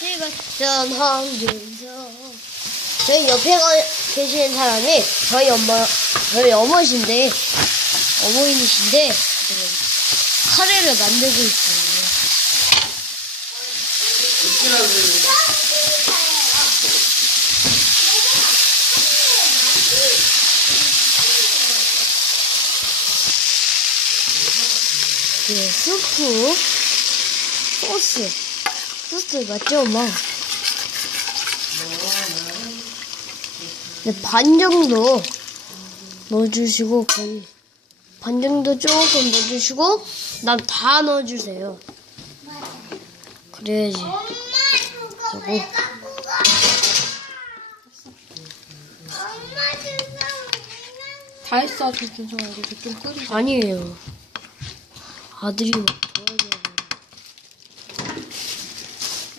찍었던 황준서 저희 옆에 가, 계시는 사람이 저희 엄마 저희 어머신데 어머니이신데 지금 카레를 만들고 있어요. 네, 스프, 소스, 소스 맞죠, 엄마? 네, 반 정도 넣어주시고, 거의 반 정도 조금 넣어주시고, 난 다 넣어주세요. 그래야지. 저거. 다 했어, 저 준성아. 이제 좀 끓이자. 아니에요. 아들이 막 도와줘야 돼.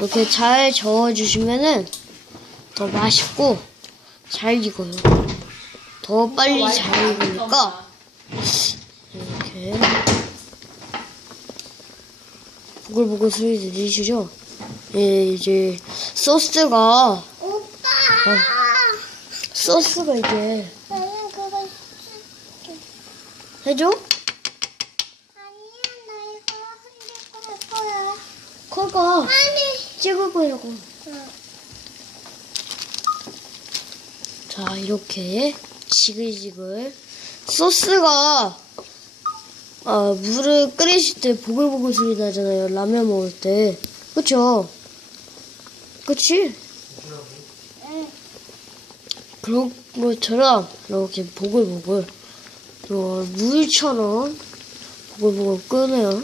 이렇게 잘 저어주시면은 더 맛있고 잘 익어요. 더 빨리 잘 익으니까 이렇게 보글보글 소리 들리시죠? 예, 이제 소스가 오빠! 소스가 이제 나는 그거 해줘? 아니야 나 이거 흔들고 할 거야 그거 아니 거라고. 응. 자, 이렇게 지글지글 소스가 아, 물을 끓이실 때 보글보글 소리 나잖아요. 라면 먹을 때. 그쵸? 그치? 응. 그런 것처럼 이렇게 보글보글 어, 물처럼 보글보글 끓네요.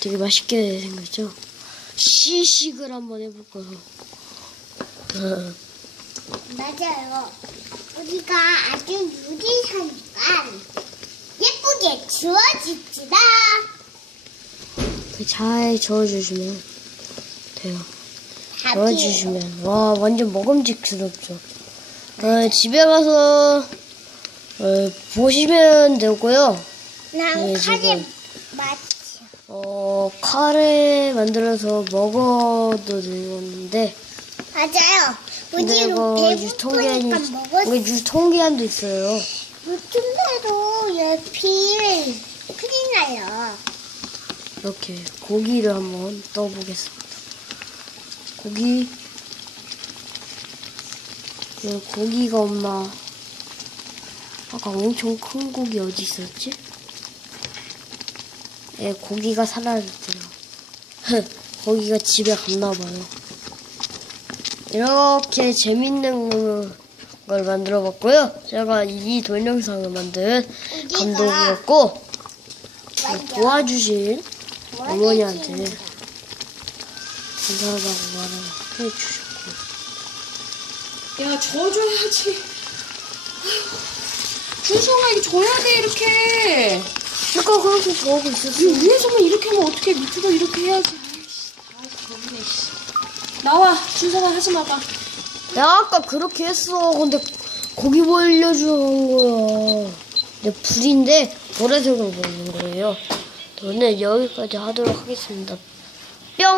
되게 맛있게 생겼죠? 시식을 한번 해볼까요? 맞아요 우리가 아주 유리하니까 예쁘게 지워집시다 그잘 저어주시면 돼요. 저어주시면 와 완전 먹음직스럽죠. 어, 집에 가서 어, 보시면 되고요. 난 네, 카레 지금. 맛 어, 카레 만들어서 먹어도 되는데 맞아요 근데 우리 이거 배고프니까 유통기한이 먹었어 이거 유통기한도 있어요. 요즘에도 옆이 큰일 나요 이렇게 고기를 한번 떠보겠습니다. 고기 이 고기가 엄마 아까 엄청 큰 고기 어디 있었지? 예, 고기가 사라졌대요. 고기가 집에 갔나 봐요. 이렇게 재밌는 걸 만들어 봤고요. 제가 이 동영상을 만든 감독이었고 도와주신 어머니한테 감사하다고 말을 해주셨고 야, 져줘야지. 준성아, 이거 줘야 돼, 이렇게. 제가 그렇게 저하고 이 있었어요 위에서만 이렇게 하면 어떻게 밑에도 이렇게 해야지. 아이씨, 아, 겁네, 씨. 나와, 준성아, 하지 마봐. 내가 아까 그렇게 했어 근데 고기 벌려주는 거야 근데 불인데 보라색으로 보이는 거예요 저는 여기까지 하도록 하겠습니다 뿅